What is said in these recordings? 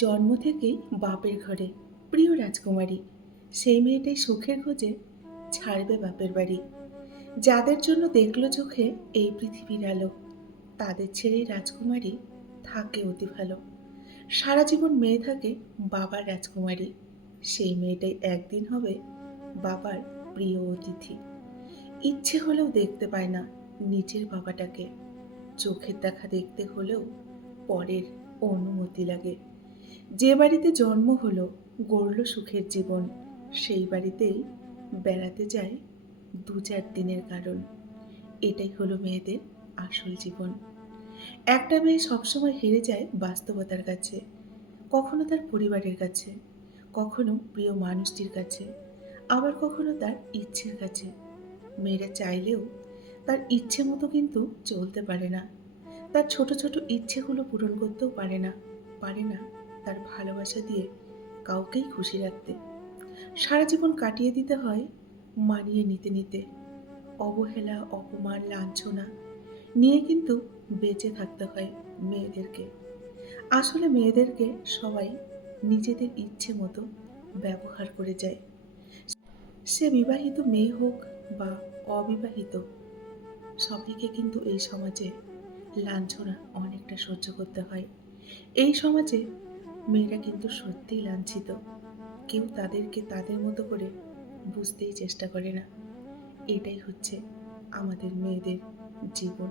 জন্ম থেকেই বাপের ঘরে প্রিয় রাজকুমারী, সেই মেয়েটাই সুখের খোঁজে ছাড়বে বাপের বাড়ি। যাদের জন্য দেখলো চোখে এই পৃথিবীর আলো, তাদের ছেড়েই রাজকুমারী থাকে অতি ভালো। সারা জীবন মেয়ে থাকে বাবার রাজকুমারী, সেই মেয়েটাই একদিন হবে বাবার প্রিয় অতিথি। ইচ্ছে হলেও দেখতে পায় না নিজের বাবাটাকে, চোখের দেখা দেখতে হলেও পরের অনুমতি লাগে। যে বাড়িতে জন্ম হলো, গড়ল সুখের জীবন, সেই বাড়িতেই বেড়াতে যায় ২-৪ দিনের কারণ। এটাই হলো মেয়েদের আসল জীবন। একটা মেয়ে সবসময় হেরে যায় বাস্তবতার কাছে, কখনো তার পরিবারের কাছে, কখনো প্রিয় মানুষটির কাছে, আবার কখনো তার ইচ্ছের কাছে। মেয়েরা চাইলেও তার ইচ্ছে মতো কিন্তু চলতে পারে না। তার ছোট ছোট ইচ্ছেগুলো পূরণ করতেও পারে না তার ভালোবাসা দিয়ে কাউকেই খুশি রাখতে। সারা জীবন কাটিয়ে দিতে হয় মানিয়ে নিতে নিতে, অবহেলা, অপমান, লাঞ্ছনা নিয়ে কিন্তু বেঁচে থাকতে হয় মেয়েদেরকে। আসলে মেয়েদেরকে সবাই নিজেদের ইচ্ছে মতো ব্যবহার করে যায়। সে বিবাহিত মেয়ে হোক বা অবিবাহিত, সবাইকে কিন্তু এই সমাজে লাঞ্ছনা অনেকটা সহ্য করতে হয়। এই সমাজে মেয়েরা কিন্তু সত্যিই লাঞ্ছিত। কেউ তাদেরকে তাদের মতো করে বুঝতেই চেষ্টা করে না। এটাই হচ্ছে আমাদের মেয়েদের জীবন।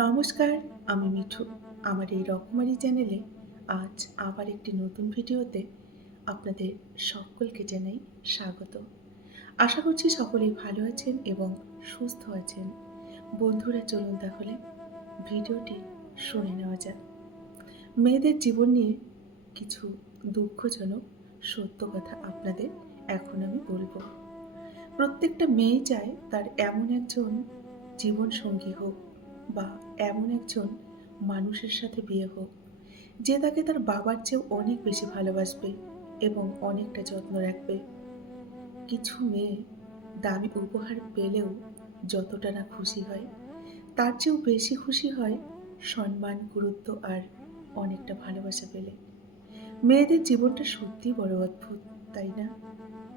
নমস্কার, আমি মিঠু। আমার এই রকমারি চ্যানেলে আজ আবার একটি নতুন ভিডিওতে আপনাদের সকলকে জানাই স্বাগত। আশা করছি সকলেই ভালো আছেন এবং সুস্থ আছেন। বন্ধুরা, চলুন তাহলে ভিডিওটি শুনে নেওয়া যাক। মেয়েদের জীবন নিয়ে কিছু দুঃখজনক সত্য কথা আপনাদের এখন আমি বলবো। প্রত্যেকটা মেয়েই চায় তার এমন একজন জীবন সঙ্গী হোক বা এমন একজন মানুষের সাথে বিয়ে হোক, যে তাকে তার বাবার চেয়েও অনেক বেশি ভালোবাসবে এবং অনেকটা যত্ন রাখবে। কিছু মেয়ে দামি উপহার পেলেও যতটা না খুশি হয়, তার চেয়েও বেশি খুশি হয় সম্মান, গুরুত্ব আর অনেকটা ভালোবাসা পেলে। মেয়েদের জীবনটা সত্যিই বড় অদ্ভুত, তাই না?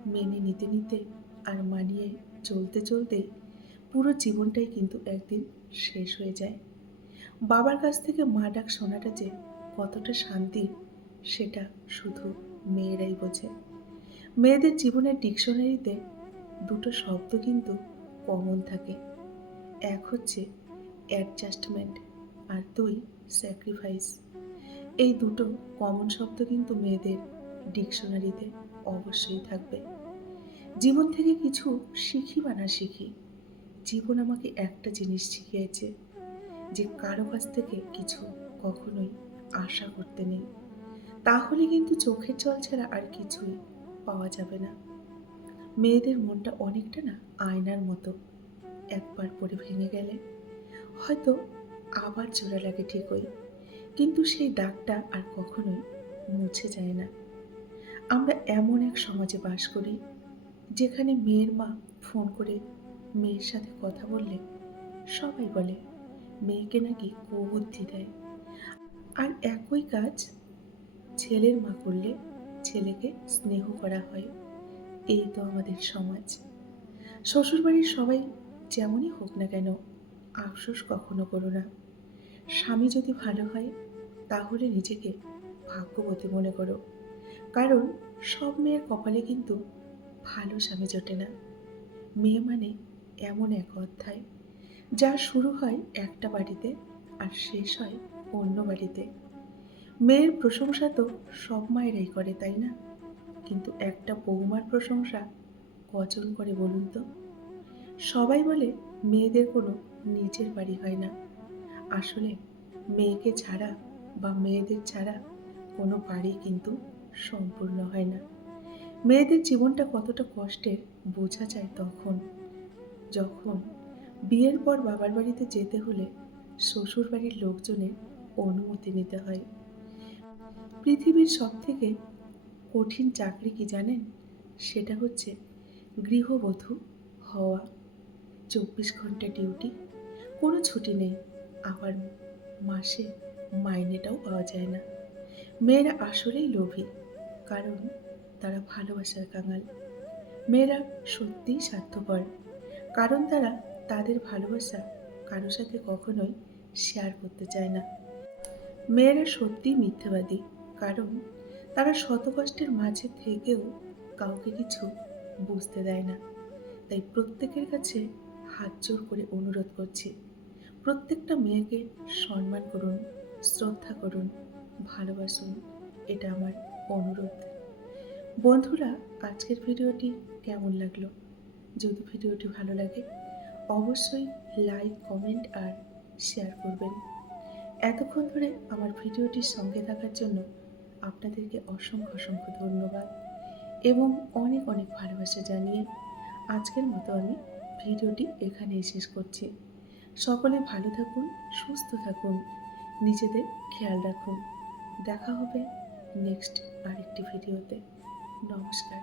মেনে নিতে নিতে আর মানিয়ে চলতে চলতেই পুরো জীবনটাই কিন্তু একদিন শেষ হয়ে যায়। বাবার কাছ থেকে মা ডাক শোনাটা যে কতটা শান্তির, সেটা শুধু মেয়েরাই বোঝে। মেয়েদের জীবনের ডিকশনারিতে দুটো শব্দ কিন্তু কমন থাকে। এক হচ্ছে অ্যাডজাস্টমেন্ট আর দুই স্যাক্রিফাইস। এই দুটো কমন শব্দ কিন্তু মেয়েদের ডিকশনারিতে অবশ্যই থাকবে। জীবন থেকে কিছু শিখি বা না শিখি, জীবন আমাকে একটা জিনিস শিখিয়েছে, যে কারো কাছ থেকে কিছু কখনোই আশা করতে নেই। তাহলে কিন্তু চোখের জল ছাড়া আর কিছুই পাওয়া যাবে না। মেয়েদের মনটা অনেকটা না আয়নার মতো, একবার পরে ভেঙে গেলে হয়তো আবার জোড়া লাগে ঠিকই, কিন্তু সেই দাগটা আর কখনোই মুছে যায় না। আমরা এমন এক সমাজে বাস করি, যেখানে মেয়ের মা ফোন করে মেয়ের সাথে কথা বললে সবাই বলে মেয়েকে নাকি কুবুদ্ধি দেয়। আর একই কাজ ছেলের মা করলে ছেলেকে স্নেহ করা হয়। এই তো আমাদের সমাজ। শ্বশুরবাড়ির সবাই যেমনই হোক না কেন, আফসোস কখনো করো না। স্বামী যদি ভালো হয়, তাহলে নিজেকে ভাগ্যবতী মনে করো। কারণ সব মেয়ের কপালে কিন্তু ভালো স্বামী জোটে না। মেয়ে মানে এমন এক অধ্যায়, যা শুরু হয় একটা বাড়িতে আর শেষ হয় অন্য বাড়িতে। মেয়ের প্রশংসা তো সব মায়েরাই করে, তাই না? কিন্তু একটা বৌমার প্রশংসা কজন করে বলুন তো? সবাই বলে মেয়েদের কোনো নিজের বাড়ি হয় না। আসলে মেয়েকে ছাড়া বা মেয়েদের ছাড়া কোনো বাড়ি কিন্তু সম্পূর্ণ হয় না। মেয়েদের জীবনটা কতটা কষ্টের বোঝা যায় তখন, যখন বিয়ের পর বাবার বাড়িতে যেতে হলে শ্বশুর বাড়ির লোকজনের অনুমতি নিতে হয়। পৃথিবীর সবথেকে কঠিন চাকরি কি জানেন? সেটা হচ্ছে গৃহবধূ হওয়া। ২৪ ঘন্টা ডিউটি, কোনো ছুটি নেই, আবার মাসে মাইনেটাও পাওয়া যায় না। মেয়েরা আসলেই লোভী, কারণ তারা ভালোবাসার কাঙাল। মেয়েরা সত্যিই স্বার্থপর, কারণ তারা তাদের ভালোবাসা কারো সাথে কখনোই শেয়ার করতে চায় না। মেয়েরা সত্যিই মিথ্যাবাদী, কারণ তারা শত কষ্টের মাঝে থেকেও কাউকে কিছু বুঝতে দেয় না। তাই প্রত্যেকের কাছে হাত জোড় করে অনুরোধ করছি, প্রত্যেকটা মেয়েকে সম্মান করুন, শ্রদ্ধা করুন, ভালোবাসুন। এটা আমার অনুরোধ। বন্ধুরা, আজকের ভিডিওটি কেমন লাগলো? যদি ভিডিওটি ভালো লাগে অবশ্যই লাইক, কমেন্ট আর শেয়ার করবেন। এতক্ষণ ধরে আমার ভিডিওটির সঙ্গে থাকার জন্য আপনাদেরকে অসংখ্য অসংখ্য ধন্যবাদ এবং অনেক অনেক ভালোবাসা জানিয়ে আজকের মতো আমি ভিডিওটি এখানেই শেষ করছি। সকলে ভালো থাকুন, সুস্থ থাকুন, নিজেদের খেয়াল রাখুন। দেখা হবে নেক্সট আরেকটি ভিডিওতে। নমস্কার।